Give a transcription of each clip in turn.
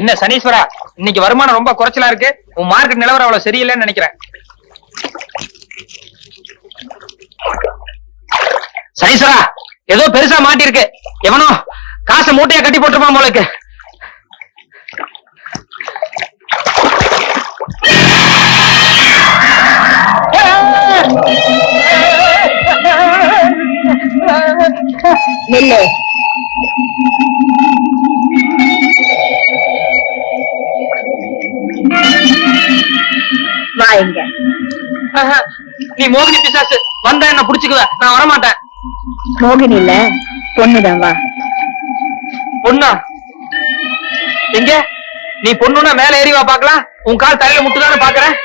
என்ன சனீஸ்வரா, இன்னைக்கு வருமானம் ரொம்ப குறைச்சலா இருக்கு. உன் மார்க்கெட் நிலவரம் அவ்வளவு சரியில்லைன்னு நினைக்கிறேன். சனீஸ்வரா, ஏதோ பெருசா மாட்டி இருக்கு. எவனோ காசை மூட்டையா கட்டி போட்டுருப்பான் போலக்கு. நெல்லு வா இங்க. நீ மோகினி பிசாசு, வந்தா என்ன புடிச்சுக்குவ, நான் வரமாட்டேன். மோகினி இல்ல, பொண்ணுதான். வா. பொண்ணா? எங்க? நீ பொண்ணுன்னா மேல ஏறி வா பாக்கலாம். உன் கால் தலையில முட்டுதானே பாக்குறேன்.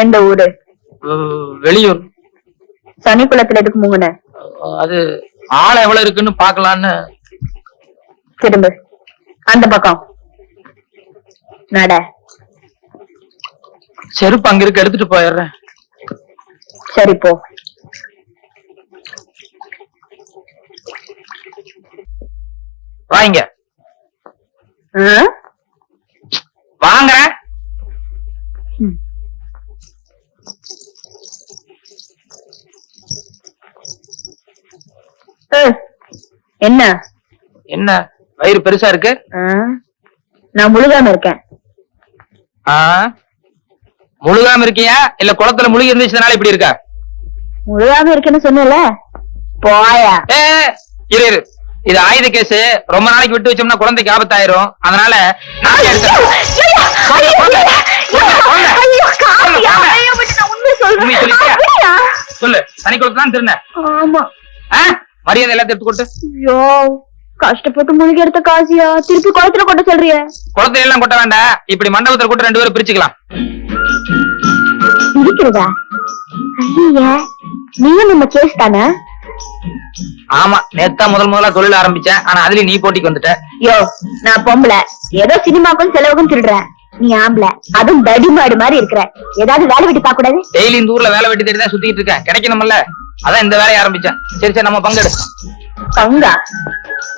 எந்த ஊரு? வெளியூர். சனிக்குளத்துல எதுக்கு மூங்குன? அது ஆள் எவ்வளவு இருக்குன்னு பாக்கலான்னு. திரும்ப அந்த பக்கம் நட. செருப்பு அங்க இருக்கு, எடுத்துட்டு போயிடுறேன். சரி போ. வாங்க வாங்க. என்ன என்ன வயிறு பெருசா இருக்கு? நான் முழுகாம இருக்கேன். முழுகாம இருக்கியா இல்ல குளத்துல முழுகி இருந்துச்சுனால இப்படி இருக்கா? முழுகாம இருக்கேன்னு சொன்னல. போயா. இரு இரு, இது ஆயுத கேஸ். ரொம்ப நாளைக்கு விட்டு வச்சோம்னா குழந்தைக்கு ஆபத்தாயிரும். அதனால சொல்லு. சனிக்குளத்துல தான் திருந. ஆமா. மரியாதை எல்லாத்தையும் எடுத்து கொட்டு. ஐயோ, கஷ்டப்பட்டு முழுகி எடுத்த காசியா திருப்பி குளத்துல கொட்ட சொல்றிய? குளத்துல எல்லாம் கொட்ட வேண்டாம், இப்படி மண்டபத்துல கொட்ட 2 பேரும் பிரிச்சுக்கலாம். இருக்கிறதா? ஐயா, நீயும் நம்ம கேஸ் தானே? ஆமா, நேத்தான் முதல்ல தொழில் ஆரம்பிச்சேன். ஆனா அதுலயும் நீ போட்டிக்கு வந்துட்ட. யோ, நான் பொம்பளை, ஏதோ சினிமாக்கும் செலவுக்கும் திருடுறேன். நீ ஆம்பளை, அதுவும் தடிமாடு மாதிரி இருக்கிற. ஏதாவது வேலை வெட்டி பார்க்க கூடாது? டெய்லி இந்த ஊர்ல வேலை வெட்டி தேடி தான் சுத்திட்டு இருக்கேன். கிடைக்கணும்ல, அதான் இந்த வேலையை ஆரம்பிச்சேன். சரி சரி, நம்ம பங்கெடு. பங்கா?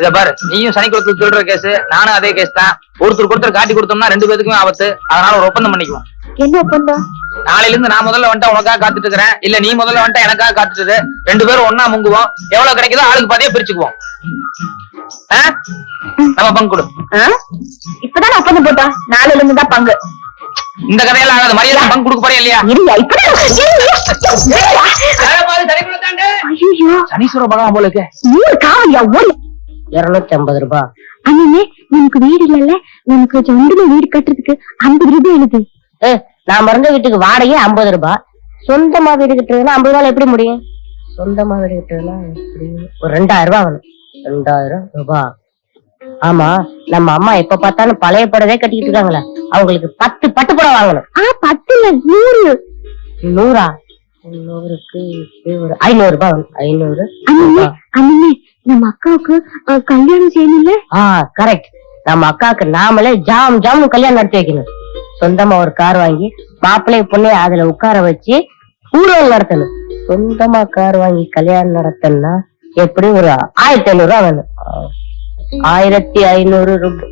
இத பாரு, நீயும் சனிக்குளத்துல சொல்ற கேஸ், நானும் அதே கேஸ் தான். ஒருத்தர் காட்டி கொடுத்தோம்னா 2 பேருக்குமே ஆபத்து. அதனால ஒரு ஒப்பந்தம் பண்ணிக்குவோம். என்ன ஒப்பந்தம்? நாளையில இருந்து நான் முதல்ல வந்துட்டா உனக்காக காத்துட்டு இருக்கிறேன், இல்ல நீ முதல்ல வந்துட்டா எனக்காக காத்துட்டு. 2 பேரும் ஒன்னா முங்குவோம். எவ்வளவு கிடைக்குதோ ஆளுக்கு பாதியா பிரிச்சுக்குவோம். நம்ம பங்கு கொடு. இப்பதான் ஒப்பந்தம் போட்டா, நாளையில இருந்து தான் பங்கு. இந்த கதையெல்லாம் ஆகாது. மரியாதை பங்கு கொடுக்க போறேன் இல்லையா? சனீஸ்வர பகவான் போல இருக்கு. 250 ரூபாய். அண்ணே, உனக்கு வீடு இல்லல்ல, உனக்கு சொந்தமா வீடு கட்டுறதுக்கு 50 ரூபாய் எழுது. நான் மறந்த வீட்டுக்கு வாடகை 50 ரூபாய். சொந்தமா வீடு கட்டுறதுன்னா 50 ரூபாய் எப்படி முடியும்? சொந்தமா வீடு கட்டுறதுன்னா ஒரு 2000 ரூபாய் வேணும். 2000 ரூபாய். ஆமா, நம்ம அம்மா எப்ப பார்த்தாலும் பழைய படவே கட்டிக்கிட்டு இருக்காங்களே, அவங்களுக்கு 10 பட்டு புடவை வாங்கணும். 10 இல்ல 100. 100ஆ? 100க்கு 500 ரூபாய் வேணும். 500. அண்ணே, நம்ம அக்காவுக்கு கல்யாணம் செய்யணும்ல? கரெக்ட். நம்ம அக்காவுக்கு நாமளே ஜாம் கல்யாணம் நடத்தி வைக்கணும். சொந்தமா ஒரு கார் வாங்கி மாப்பிள்ளைய பொண்ணை அதுல உட்கார வச்சு ஊர்வலம் நடத்தணும். சொந்தமா கார் வாங்கி கல்யாணம் நடத்தணும்னா எப்படி ஒரு 1500 ரூபாய் வேணும். 1500 ரூபாய்.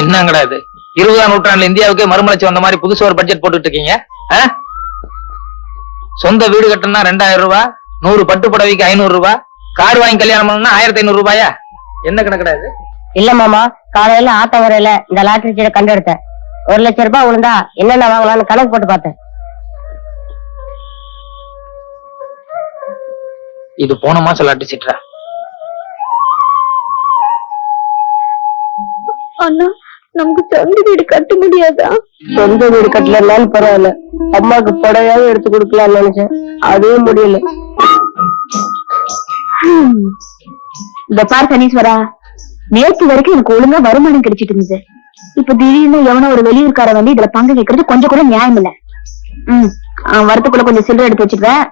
என்னங்கடா இது? 20ஆம் நூற்றாண்டுல இந்தியாவுக்கே மறுமலர்ச்சி வந்த மாதிரி புதுசு ஒரு பட்ஜெட் போட்டுட்டு இருக்கீங்க. சொந்த வீடு கட்டணும்னா 2000 ரூபாய், 100 பட்டு புடவைக்கு 500 ரூபாய், கார் வாங்கி கல்யாணம் பண்ணணும்னா 1500 ரூபாயா? என்ன கணக்குடா இது? இல்ல மாமா, காலையில ஆட்ட வரையில இந்த லாட்டரி சீட்டை கண்டு எடுத்தேன். 1 லட்சம் ரூபாய் விழுந்தா என்னென்ன வாங்கலாம்னு கணக்கு போட்டு பார்த்தேன். இது போன மாசம் லாட்டரி சீட்டா? அண்ணா, நமக்கு சொந்த வீடு கட்ட முடியாதா? சொந்த வீடு கட்டலனாலும் பரவாயில்ல, அம்மாக்கு புடவையாவது எடுத்து கொடுக்கலாம்னு நினைச்சேன். அதுவும் முடியல. இந்த பார் சனீஸ்வரா, நேற்று வரைக்கும் எனக்கு ஒழுங்கா வருமானம் கிடைச்சிட்டு இருந்தது. இப்ப திடீர்னு எவனோ ஒரு வெளியூர்கார வந்து இதுல பங்கு கேட்கறது கொஞ்சம் கூட நியாயம் இல்ல. வரத்துக்குள்ள கொஞ்சம் சில்லறை எடுத்து வச்சுக்கிறேன்.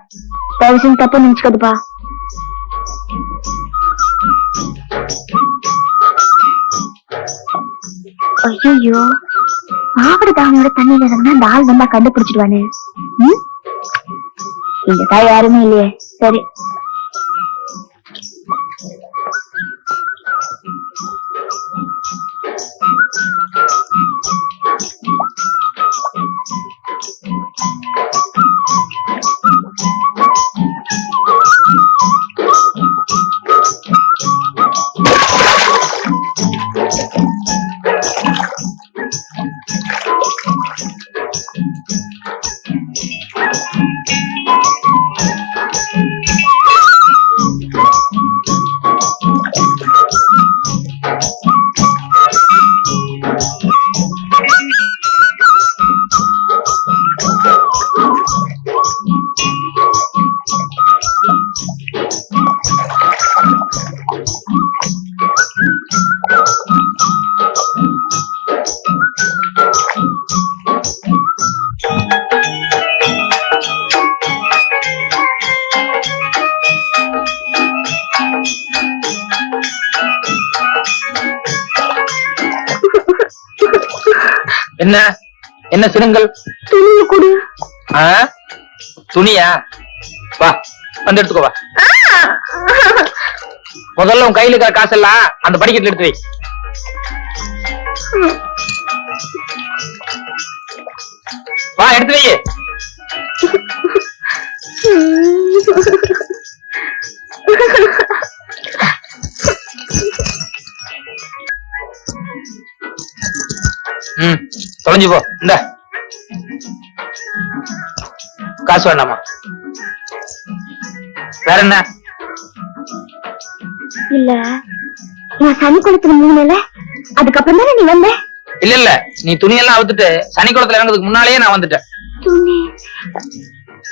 தயவு செஞ்சு தப்பா நினைச்சுக்காதுப்பா. ஐயோ, பாவட தாவணியோட தண்ணியில இறங்கினா அந்த ஆள் வந்தா கண்டுபிடிச்சிடுவானு. இந்த தாய் யாருமே இல்லையே. சரி, என்ன என்ன சிறுங்கள்? துணியை கொடு. துணியா? வா, வந்து எடுத்துக்கோ. வா, முதல்ல உன் கையில இருக்கிற காசெல்லாம் அந்த படிக்கட்டுல எடுத்து வை. வா, எடுத்து வை. தொலைஞ்சு போ. இந்த காசு வேண்டாமா? வேற என்ன? இல்ல, நான் சனி குளத்துல மூணுல அதுக்கப்புறம் தானே நீ வந்த. இல்ல இல்ல, நீ துணியெல்லாம் அவுத்துட்டு சனி குளத்துல இறங்குறதுக்கு முன்னாலேயே நான் வந்துட்டேன். துணி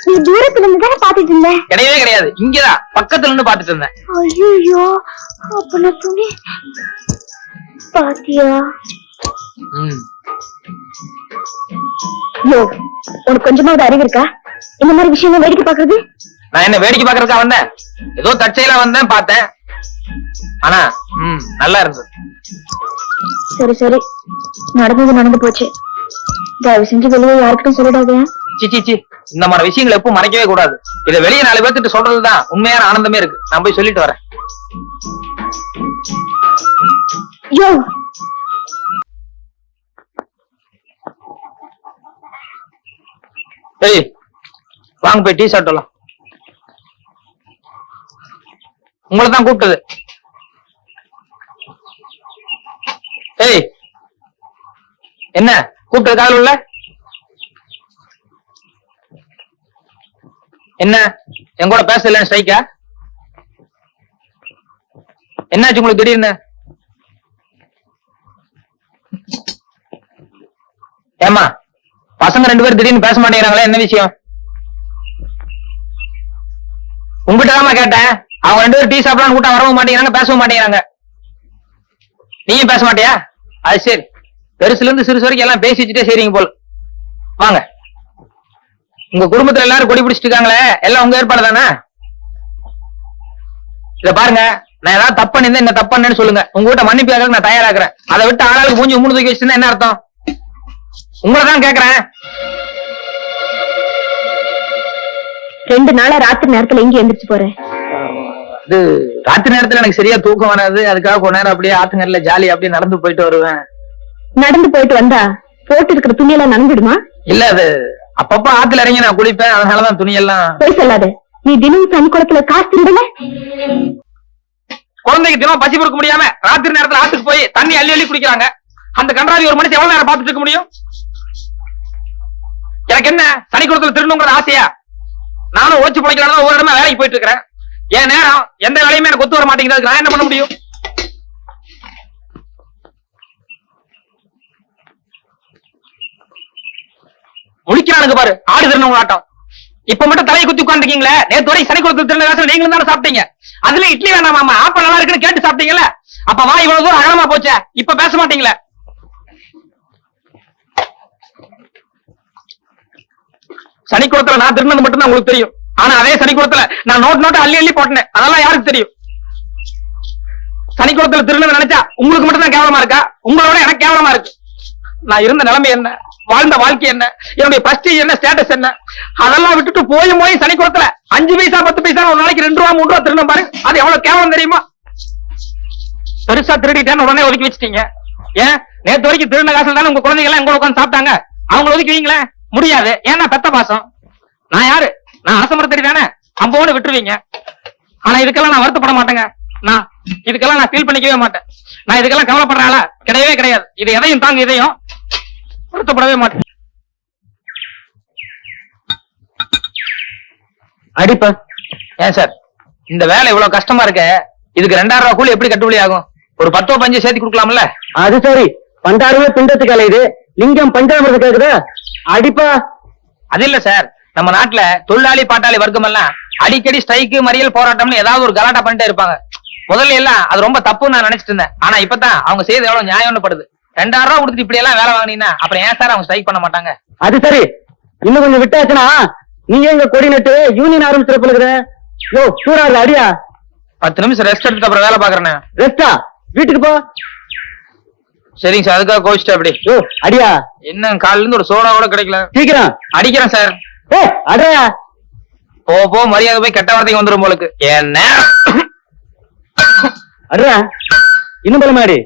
நீ தூரத்துல இருந்து தானே பாத்துட்டு இருந்த? கிடையவே கிடையாது, இங்கதான் பக்கத்துல இருந்து பாத்துட்டு இருந்தேன். ஐயோ, அப்ப நான் துணி பாத்தியா? உனக்கு கொஞ்சமாவது அறிவு இருக்கா? இந்த மாதிரி விஷயம் வேடிக்கை பாக்குறது? நான் என்ன வேடிக்கை பாக்குறதுக்கா வந்தேன்? ஏதோ தற்செயலா வந்தேன், பார்த்தேன். ஆனா நல்லா இருந்தது. சரி சரி, நடந்தது நடந்து போச்சு. தயவு செஞ்சு வெளியே யாருக்கிட்டும் சொல்லிடாதே. சிச்சி, இந்த மாதிரி விஷயங்களை எப்பவும் மறைக்கவே கூடாது. இதை வெளியே 4 பேர்த்திட்டு சொல்றதுதான் உண்மையான ஆனந்தமே இருக்கு. நான் போய் சொல்லிட்டு வரேன். யோ, ஏய், வாங்க போய் டீ சாப்பிடலாம். உங்களை தான் கூப்பிட்டது. ஏய், என்ன கூப்பிட்டது காதல் உள்ள? என்ன என் கூட பேசல? ஸ்ட்ரைக்கா? என்னாச்சு உங்களுக்கு திடீர்னு? ஏமா, பசங்க 2 பேரும் திடீர்னு பேச மாட்டேங்கிறாங்களே, என்ன விஷயம்? உங்ககிட்ட தான் கேட்டேன். அவங்க 2 பேரும் டீ சாப்பிடலான்னு கூட்டம் வரவும் மாட்டேங்கிறாங்க, பேசவும் மாட்டேங்கிறாங்க. நீயும் பேச மாட்டியா? அது சரி, பெருசுல இருந்து சிறுசு வரைக்கும் எல்லாம் பேசிச்சுட்டே சரிங்க போல. வாங்க, உங்க குடும்பத்துல எல்லாரும் கொடி பிடிச்சிட்டு இருக்காங்களே, எல்லாம் உங்க ஏற்பாடு தானே? இத பாருங்க, நான் ஏதாவது தப்பு பண்ணிருந்தேன், என்ன தப்பு பண்ணேன்னு சொல்லுங்க. உங்ககிட்ட மன்னிப்பு கேட்க நான் தயாராக்குறேன். அதை விட்டு ஆளாளுக்கு மூஞ்சி மூணு தூக்கி வச்சுருந்தா என்ன அர்த்தம்? உங்களதான் கேக்குறேன். 2 நாளா ராத்திரி நேரத்துல எங்க எந்திரிச்சு போறேன்? அது ராத்திரி நேரத்துல எனக்கு சரியா தூக்கம் வராது. அதுக்காக கொஞ்ச நேரம் அப்படியே ஆத்துங்கல்ல ஜாலி அப்படியே நடந்து போயிட்டு வருவேன். நடந்து போயிட்டு வந்தா போட்டு இருக்கிற துணியெல்லாம் நனைஞ்சிடுமா? இல்ல, அது அப்பப்ப ஆத்துல இறங்கி நான் குளிப்பேன், அதனாலதான் துணியெல்லாம். போய் சொல்லாது. நீ தினம் சனி குளத்துல காசு திருடல? குழந்தைக்கு தினம் பசி பொறுக்க முடியாம ராத்திரி நேரத்துல ஆத்துக்கு போய் தண்ணி அள்ளி அள்ளி குடிக்கிறாங்க. அந்த கன்றாவி ஒரு மனுஷன் எவ்வளவு நேரம் பார்த்துட்டு இருக்க முடியும்? எனக்கு என்ன சனி குளத்துல திருடணுங்கிற ஆசையா? நானும் ஓச்சு பிழைக்கலாம் ஒவ்வொரு இடமா வேலைக்கு போயிட்டு இருக்கிறேன். என் நேரம் எந்த வேலையுமே எனக்கு ஒத்து வர மாட்டேங்குது. நான் என்ன பண்ண முடியும்? முடிக்கிறானுங்க பாரு, ஆடு திருநவங்க ஆட்டம். இப்ப மட்டும் தலையை குத்தி உட்காந்துருக்கீங்களே, நேற்று வரை சனி குளத்தில் திருந காசு நீங்களும் தானே சாப்பிட்டீங்க. அதுல இட்லி வேணாமா, ஆப்ப நல்லா இருக்குன்னு கேட்டு சாப்பிட்டீங்கல்ல. அப்ப வா இவ்வளவு தூரம் அகலமா போச்சே, இப்ப பேச மாட்டீங்களே. சனி குளத்துல நான் திருநது மட்டும் தான் உங்களுக்கு தெரியும். ஆனா அதே சனிக்குளத்துல நான் நோட்டு அள்ளி அள்ளி போட்டேன். அதெல்லாம் யாருக்கு தெரியும்? சனிக்குளத்துல திருடுன்னு நினைச்சா உங்களுக்கு மட்டும் தான் கேவலமா இருக்கா? உங்களோட எனக்கு கேவலமா இருக்கு. நான் இருந்த நிலைமை என்ன, வாழ்ந்த வாழ்க்கை என்ன, என்னுடைய பிரஸ்டீஜ் என்ன, ஸ்டேட்டஸ் என்ன, அதெல்லாம் விட்டுட்டு போய் சனிக்குளத்துல 5 பைசா 10 பைசா ஒரு நாளைக்கு 2 ரூபா 3 ரூபா திருடணும் பாரு. அது எவ்வளவு கேவலம் தெரியுமா? பெருசா திருடிட்டேன்னு உடனே ஒதுக்கி வச்சிட்டீங்க. ஏன் நேத்து வரைக்கும் திருடின காசுல தானே உங்க குழந்தைங்க எல்லாம் எங்க உட்காந்து சாப்பிட்டாங்க. அவங்களை ஒதுக்கி வைங்களேன். முடியாது. ஏன்னா பெத்த பாசம். நான் யாரு? நான் அரசமரத்தடி தானே. அம்போடு விட்டுருவீங்க. ஆனா இதுக்கெல்லாம் நான் வருத்தப்பட மாட்டேங்க. இதுக்கெல்லாம் நான் ஃபீல் பண்ணிக்கவே மாட்டேன். நான் இதுக்கெல்லாம் கவலைப்படுறாளா? கிடையவே கிடையாது. இது எதையும் தாங்க, இதையும் வருத்தப்படவே மாட்டேன். அடிப்பா. ஏன் சார் இந்த வேலை இவ்வளவு கஷ்டமா இருக்க? இதுக்கு 2000 ரூபாய் கூலி எப்படி கட்டுப்படி ஆகும்? ஒரு 10 15 சேர்த்து கொடுக்கலாம்ல? அது சரி, பண்டாரமே பிண்டத்துக்கு அலையுது, லிங்கம் பஞ்சாமிரத்து கேக்குதா? அடிப்பா. அது இல்ல சார், நம்ம நாட்டுல தொழிலாளி பாட்டாளி வர்க்கம் எல்லாம் அடிக்கடி ஸ்ட்ரைக்கு மறியல் போராட்டம்னு ஏதாவது ஒரு கலாட்டா பண்ணிட்டே இருப்பாங்க. முதல்ல எல்லாம் அது ரொம்ப தப்புன்னு நான் நினைச்சிட்டு இருந்தேன். ஆனா இப்பதான் அவங்க செய்து எவ்வளவு நியாயம்னு படுது. 2000 ரூபாய் கொடுத்துட்டு இப்படி எல்லாம் வேலை வாங்கினீங்கன்னா அப்புறம் ஏன் சார் அவங்க ஸ்ட்ரைக் பண்ண மாட்டாங்க? அது சரி, இன்னும் கொஞ்சம் விட்டாச்சுன்னா நீ எங்க கொடி நட்டு யூனியன் ஆரம்பிச்சிருப்பிருக்கிற. யோ சூடாது அடியா. 10 நிமிஷம் ரெஸ்ட் எடுத்துட்டு அப்புறம் வேலை பாக்குறேன். ரெஸ்டா? வீட்டுக்கு போ. சரிங்க சார், அதுக்காக கோவிச்சுட்டு அப்படி. யோ அடியா. என்ன காலையில இருந்து ஒரு சோடா கூட கிடைக்கல. சீக்கிரம் அடிக்கிறேன் சார். ஏ அடையா. போ மரியாதை போய் கெட்ட வார்த்தைக்கு வந்துடும் போலுக்கு. என்ன அட்ரா இன்னும் பலமாடி.